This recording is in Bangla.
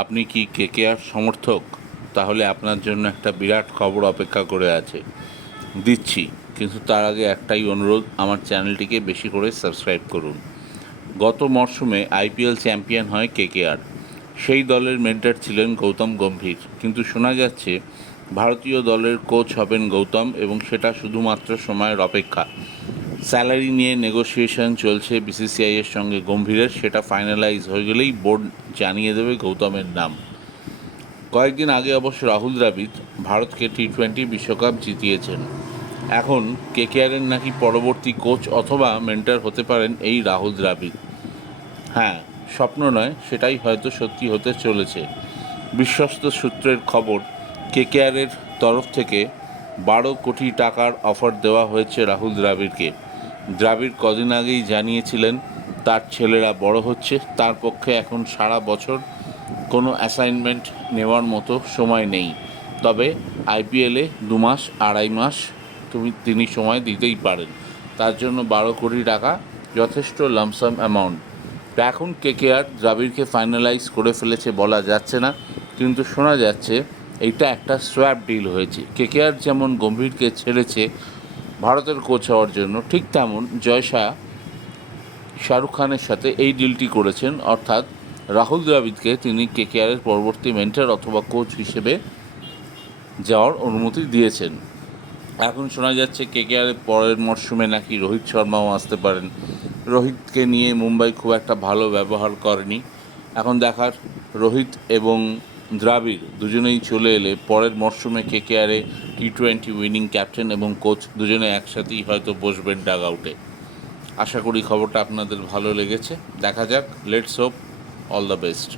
আপনি কি কেকেআর সমর্থক? তাহলে আপনার জন্য একটা বিরাট খবর অপেক্ষা করে আছে। দিচ্ছি, কিন্তু তার আগে একটাই অনুরোধ, আমার চ্যানেলটিকে বেশি করে সাবস্ক্রাইব করুন। গত মরশুমে আইপিএল চ্যাম্পিয়ন হয় কেকেআর। সেই দলের মেন্টার ছিলেন গৌতম গম্ভীর, কিন্তু শোনা যাচ্ছে ভারতীয় দলের কোচ হবেন গৌতম এবং সেটা শুধুমাত্র সময়ের অপেক্ষা। স্যালারি নিয়ে নেগোসিয়েশন চলছে বিসিসিআই এর সঙ্গে গম্ভীরের, সেটা ফাইনালাইজ হয়ে গেলেই বোর্ড জানিয়ে দেবে গৌতমের নাম। কয়েকদিন আগে অবশ্য রাহুল দ্রাবিড় ভারতকে টি টোয়েন্টি বিশ্বকাপ জিতিয়েছেন। এখন কেকেআরের নাকি পরবর্তী কোচ অথবা মেন্টার হতে পারেন এই রাহুল দ্রাবিড়। হ্যাঁ স্বপ্ন নয়, সেটাই হয়তো সত্যি হতে চলেছে। বিশ্বস্ত সূত্রের খবর কেকেআরের তরফ থেকে বারো কোটি টাকার অফার দেওয়া হয়েছে রাহুল দ্রাবিড়কে। দ্রাবিড় কদিন আগেই জানিয়েছিলেন, তার ছেলেরা বড় হচ্ছে, তার পক্ষে এখন সারা বছর কোনো অ্যাসাইনমেন্ট নেওয়ার মতো সময় নেই। তবে আইপিএলে দু মাস, আড়াই মাস তুমি, তিনি সময় দিতেই পারেন। তার জন্য বারো কোটি টাকা যথেষ্ট লামসাম অ্যামাউন্ট এখন কেকেআর দ্রাবিড়কে ফাইনালাইজ করে ফেলেছে বলা যাচ্ছে না, কিন্তু শোনা যাচ্ছে, এইটা একটা সোয়াপ ডিল হয়েছে। কেকেআর যেমন গম্ভীরকে ছেড়েছে ভারতের কোচ হওয়ার জন্য ঠিক তেমন জয়শা শাহরুখ খানের সাথে এই ডিলটি করেছেন। অর্থাৎ রাহুল দ্রাবিদকে তিনি কেকেআরের পরবর্তী মেন্টার অথবা কোচ হিসেবে যাওয়ার অনুমতি দিয়েছেন। এখন শোনা যাচ্ছে কেকেআরের পরের মরশুমে নাকি রোহিত শর্মাও আসতে পারেন। রোহিতকে নিয়ে মুম্বাই খুব একটা ভালো ব্যবহার করেনি। এখন দেখার রোহিত এবং দ্রাবিড় দুজনেই চলে এলে পরের মরশুমে কেকেআরে টি টোয়েন্টি উইনিং ক্যাপ্টেন এবং কোচ দুজনে একসাথেই হয়তো বসবেন ডাগ আউটে আশা করি খবরটা আপনাদের ভালো লেগেছে। দেখা যাক, let's hope all the best.